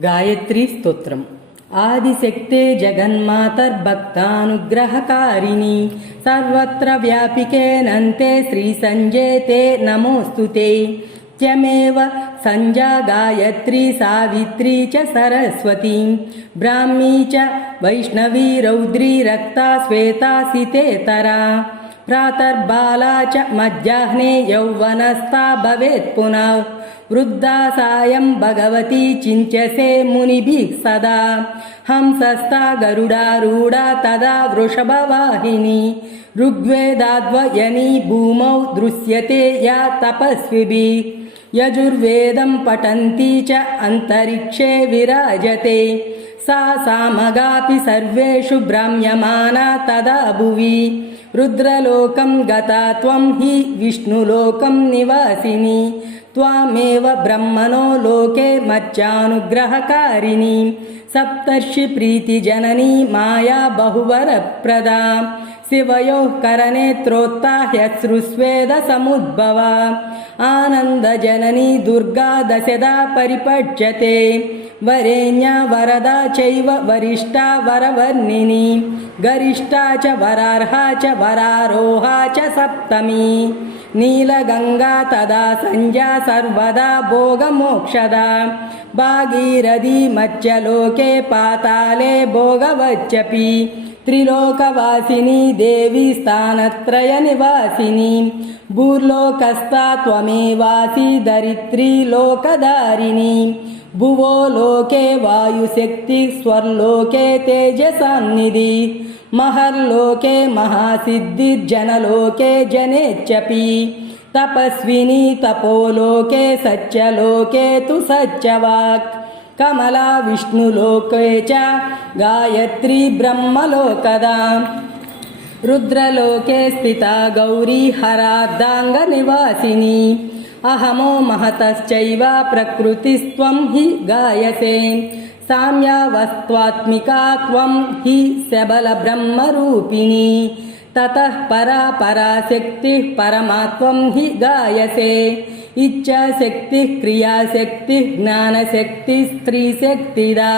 గాయత్రీ స్తోత్రం. ఆదిశక్తే జగన్మాతర్భక్తానుగ్రహకారిణి సర్వత్ర వ్యాపికేనంతే శ్రీ సంజేతే నమోస్తుతే. త్యమేవ సంజా గాయత్రీ సావిత్రీ చ సరస్వతీ బ్రాహ్మీ చ వైష్ణవీ రౌద్రీ రక్తా శ్వేతా సితేతరా. ప్రాతర్బాలా చ మధ్యాహ్నే యౌవనస్థా భవేత్ పునః వృద్ధా సాయం భగవతి చింత్యసే మునిభిః సదా. హంసస్థా గరుడారూఢా తదా వృషభవాహిని ఋగ్వేదాద్వయనీ భూమౌ దృశ్యతే యా తపస్విభిః. యజుర్వేదం పఠంతి చ అంతరిక్షే విరాజతే సా సామగాపి సర్వేషు భ్రమ్యమానా తదా భువి. రుద్రలోకం గతా త్వం హి విష్ణులోకం నివాసిని త్వామేవ బ్రహ్మణో లోకే మచ్చానుగ్రహకారిణి. సప్తర్షి ప్రీతి జననీ మాయా బహువరప్రదా శివయోః కరనేత్రోత్తా హ్యశ్రుస్వేద సముద్భవ. ఆనందజననీ దుర్గా దశదా పరిపట్యతే వరేణ్యా వరదా చైవ వరిష్టా వరవర్ణిని గరిష్టా చ వరార్హా చ వరారోహా చ సప్తమి. నీలగంగా తదా సంధ్యా సర్వదా భోగమోక్షదా భాగీరథీ మధ్యలోకే పాతాళే భోగవచ్చపి. త్రిలోకవాసిని దేవి స్థానత్రయ నివాసిని భూర్లోకస్థా త్వమేవాసి ధరిత్రీ లోకధారిణి. భువో లోకే వాయుశక్తి స్వర్లోకే తేజసాన్నిధి మహర్లోకే మహాసిద్ధిర్జనలోకే జనేచ్చపి. తపస్విని తపోలోకే సత్యలోకే తు సత్యవాక్ కమలా విష్ణులోకే చ గాయత్రీ బ్రహ్మలోకదా. రుద్రలోకే స్థితా గౌరీ హరార్ధాంగ నివాసిని అహమో మహతశ్చైవ ప్రకృతిస్త్వం హి గాయసే. సామ్యావస్త్వాత్మికా త్వం హి శబల బ్రహ్మరూపిణి తతః పరా పరాశక్తి పరమాత్వం హి గాయసే. ఇచ్ఛాశక్తి క్రియాశక్తి జ్ఞానశక్తి స్త్రీశక్తిదా.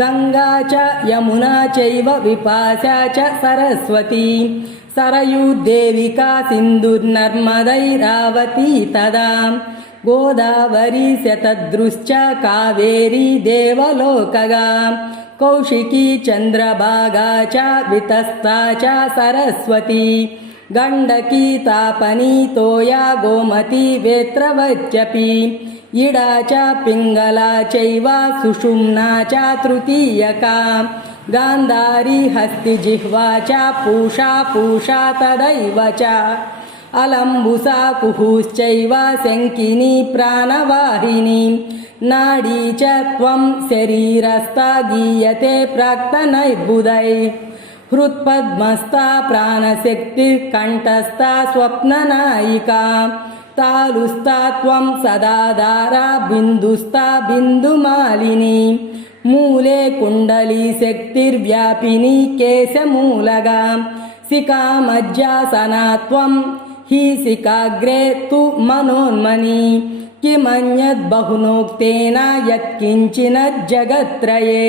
గంగా చ యమునా చైవ విపాశా చ సరస్వతి సరయూదేవికా సింధుర్నర్మदैरावती తదా. గోదావరీ శతదృశ్చ కావేరీ దేవలోకగా కౌశికీ చంద్రభాగా చ వితస్తా చ సరస్వతి గండకీ తాపనీ తోయా గోమతీ వేత్రవచ్చపి. ఇడా చ పింగళా చైవ సుషుమ్నా చ తృతీయకా గాంధారీ హస్తిజిహ్వా చ పూషా పూషా తదైవ చ. అలంబుసా కుహుశ్చైవ శంకినీ ప్రాణవాహిని నాడీ చ త్వం శరీరస్థా గీయతే ప్రాక్తనైర్బుధైః. హృత్పద్మస్థా ప్రాణశక్తి కంఠస్థా స్వప్ననాయికా తాలుస్థా త్వం సదాధారా బిందుస్థా బిందుమాలిని. మూలే కుండలీ శక్తిర్వ్యాపిని కేశమూలగా శిఖామధ్యాసనా త్వం హి శిఖాగ్రే తు మనోన్మని. కిమన్యద్బహునోక్తేన యత్కించినజ్జగత్రయే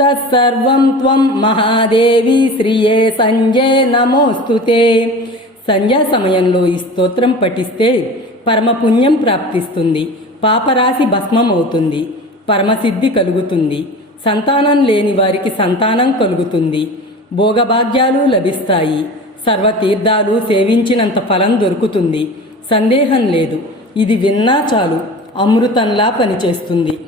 తత్సర్వం త్వం మహాదేవి శ్రియే సంజే నమోస్తుతే. సంధ్యా సమయంలో ఈ స్తోత్రం పఠిస్తే పరమపుణ్యం ప్రాప్తిస్తుంది, పాపరాశి భస్మం అవుతుంది, పరమసిద్ధి కలుగుతుంది, సంతానం లేని వారికి సంతానం కలుగుతుంది, భోగభాగ్యాలు లభిస్తాయి, సర్వతీర్థాలు సేవించినంత ఫలం దొరుకుతుంది. సందేహం లేదు, ఇది విన్నా చాలు అమృతంలా పనిచేస్తుంది.